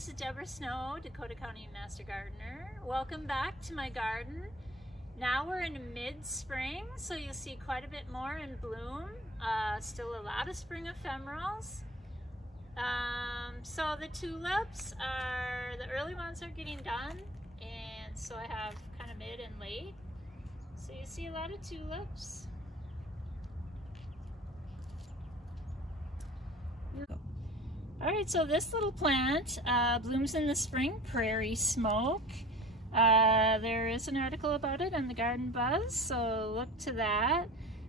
this is Deborah Snow, Dakota County Master Gardener. Welcome back to my garden. Now we're in mid-spring, so you'll see quite a bit more in bloom. Still a lot of spring ephemerals. So the tulips are, the early ones are getting done, and so I have kind of mid and late. So you see a lot of tulips. Alright, so this little plant blooms in the spring, prairie smoke. There is an article about it on the Garden Buzz, so look to that.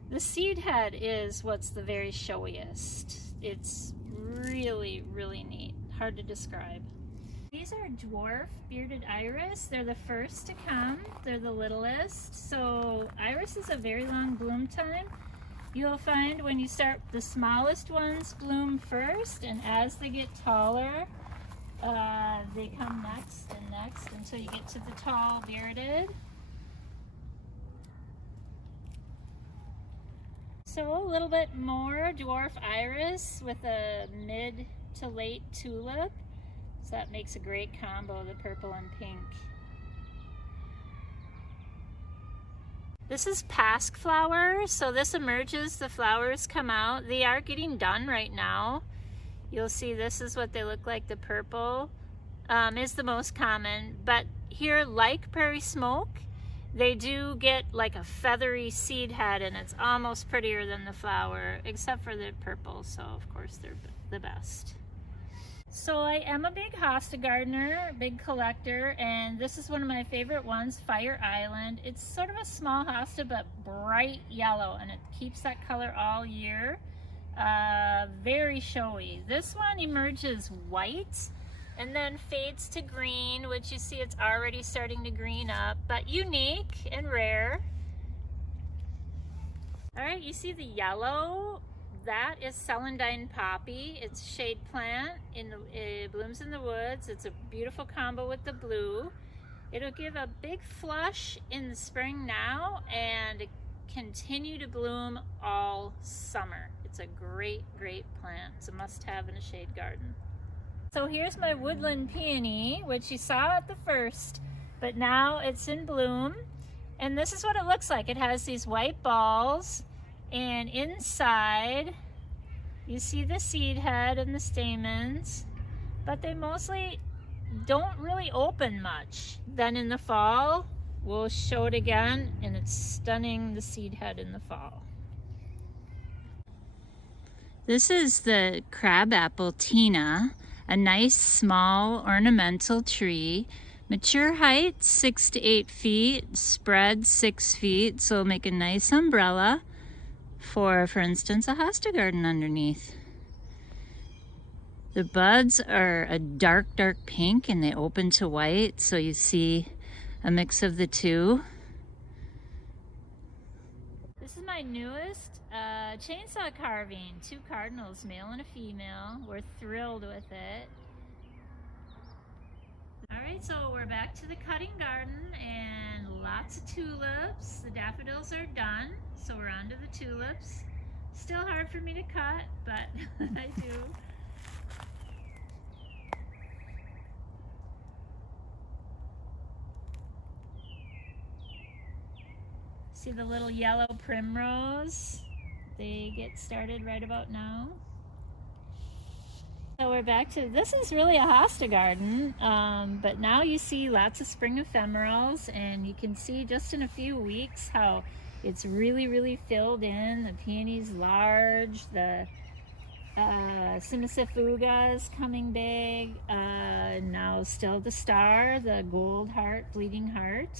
The seed head is what's the very showiest. It's really, really neat. Hard to describe. These are dwarf bearded iris. They're the first to come. They're the littlest. So iris is a very long bloom time. You'll find when you start, the smallest ones bloom first, and as they get taller, they come next and next until you get to the tall bearded. So a little bit more dwarf iris with a mid to late tulip. So that makes a great combo, the purple and pink. This is pasque flower, so this emerges, the flowers come out. They are getting done right now. You'll see this is what they look like. The purple is the most common, but here, like prairie smoke, they do get like a feathery seed head, and it's almost prettier than the flower, except for the purple, so of course they're the best. So I am a big hosta gardener, big collector, and this is one of my favorite ones, Fire Island. It's sort of a small hosta, but bright yellow, and it keeps that color all year. Very showy. This one emerges white and then fades to green, which you see it's already starting to green up, but unique and rare. All right, you see the yellow? That is Celendine Poppy. It's a shade plant. It blooms in the woods. It's a beautiful combo with the blue. It'll give a big flush in the spring now and continue to bloom all summer. It's a great, great plant. It's a must-have in a shade garden. So here's my Woodland Peony, which you saw at the first, but now it's in bloom. And this is what it looks like. It has these white balls, and inside you see the seed head and the stamens, but they mostly don't really open much. Then in the fall, we'll show it again, and it's stunning, the seed head in the fall. This is the crabapple Tina, a nice small ornamental tree. Mature height 6 to 8 feet, spread 6 feet, so it'll make a nice umbrella for instance, a hosta garden underneath. The buds are a dark, dark pink, and they open to white, so you see a mix of the two. This is my newest chainsaw carving. 2 cardinals, male and a female. We're thrilled with it. Alright, so we're back to the cutting garden, and lots of tulips. The daffodils are done, so we're on to the tulips. Still hard for me to cut, but I do. See the little yellow primrose? They get started right about now. So we're back to, this is really a hosta garden, but now you see lots of spring ephemerals, and you can see just in a few weeks how it's really, really filled in. The peony's large, the Simicifuga is coming big, now still the star, the gold heart, bleeding heart.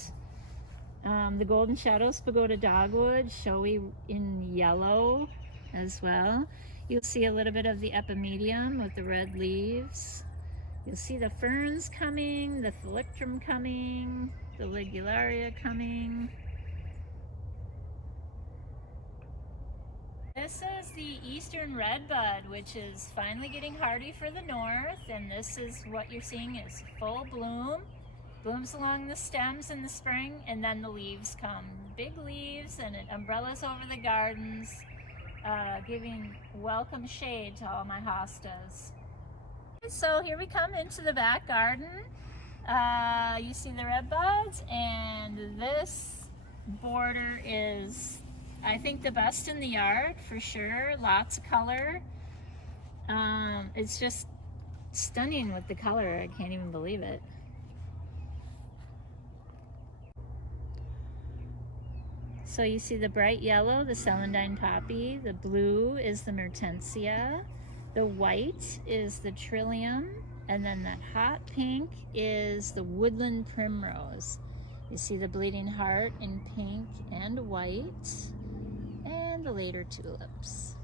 The golden shadows, Pagoda Dogwood, showy in yellow as well. You'll see a little bit of the epimedium with the red leaves. You'll see the ferns coming, the thalictrum coming, the ligularia coming. This is the eastern redbud, which is finally getting hardy for the north, and this is what you're seeing is full bloom. Blooms along the stems in the spring, and then the leaves come. Big leaves, and it umbrellas over the gardens, giving welcome shade to all my hostas. So here we come into the back garden. You see the redbuds, and this border is, I think, the best in the yard for sure. Lots of color. It's just stunning with the color. I can't even believe it. So you see the bright yellow, the Celendine Poppy. The blue is the Mertensia. The white is the Trillium. And then that hot pink is the Woodland Primrose. You see the Bleeding Heart in pink and white. And the later tulips.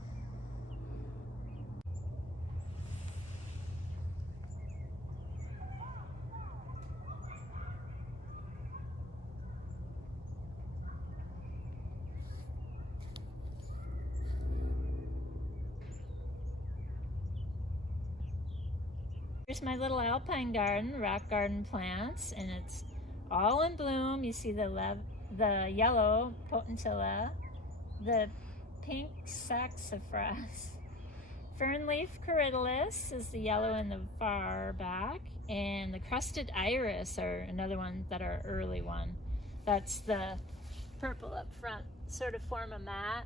Here's my little Alpine garden, rock garden plants, and it's all in bloom. You see the yellow potentilla, the pink saxifras. Fernleaf corydalus is the yellow in the far back, and the crusted iris are another one that are early one. That's the purple up front, sort of form a mat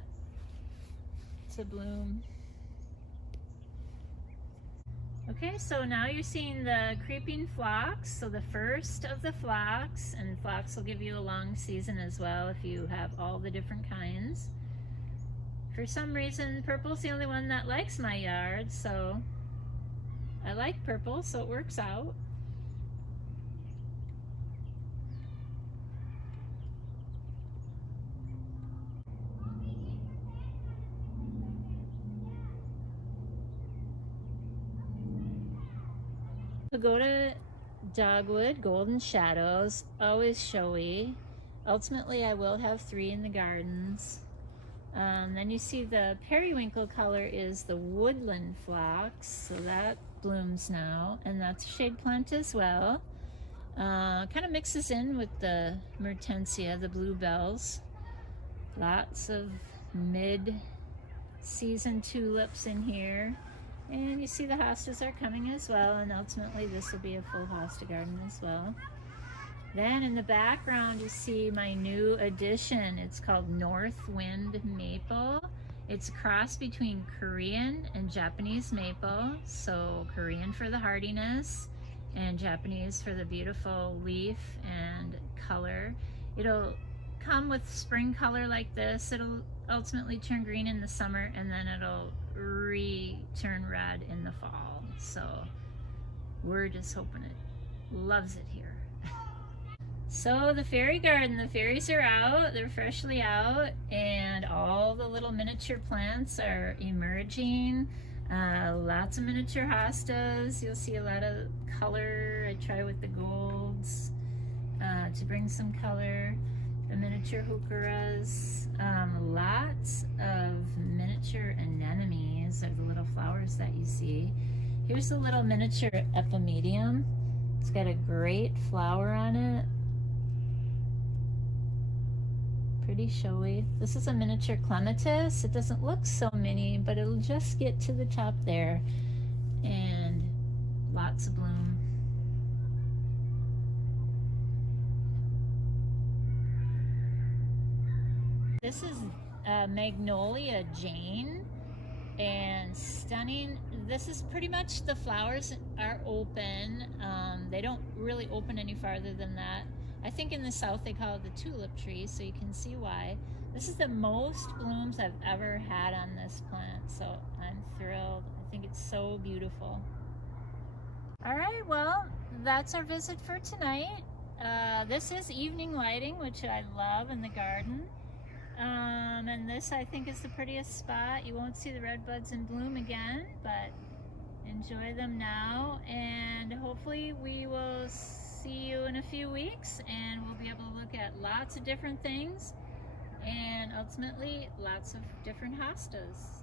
to bloom. Okay, so now you're seeing the creeping phlox, so the first of the phlox, and phlox will give you a long season as well if you have all the different kinds. For some reason, purple's the only one that likes my yard, so I like purple, so it works out. Pagoda Dogwood, Golden Shadows, always showy. Ultimately, I will have 3 in the gardens. Then you see the periwinkle color is the Woodland Phlox, so that blooms now, and that's a shade plant as well. Kind of mixes in with the Mertensia, the bluebells. Lots of mid-season tulips in here. And you see the hostas are coming as well, and ultimately this will be a full hosta garden as well. Then in the background you see my new addition. It's called North Wind Maple. It's a cross between Korean and Japanese maple. So Korean for the hardiness and Japanese for the beautiful leaf and color. It'll come with spring color like this. It'll ultimately turn green in the summer, and then it'll turn red in the fall. So we're just hoping it loves it here. So the fairy garden, the fairies are out, they're freshly out, and all the little miniature plants are emerging. Lots of miniature hostas. You'll see a lot of color. I try with the golds to bring some color. The miniature heucheras, lots of miniature anemones are the little flowers that you see. Here's the little miniature epimedium. It's got a great flower on it. Pretty showy. This is a miniature clematis. It doesn't look so mini, but it'll just get to the top there, and lots of bloom. This is Magnolia Jane, and stunning. This is pretty much, the flowers are open. They don't really open any farther than that. I think in the south they call it the tulip tree, so you can see why. This is the most blooms I've ever had on this plant, so I'm thrilled. I think it's so beautiful. All right, well, that's our visit for tonight. This is evening lighting, which I love in the garden. And this, I think, is the prettiest spot. You won't see the redbuds in bloom again, but enjoy them now, and hopefully we will see you in a few weeks, and we'll be able to look at lots of different things, and ultimately lots of different hostas.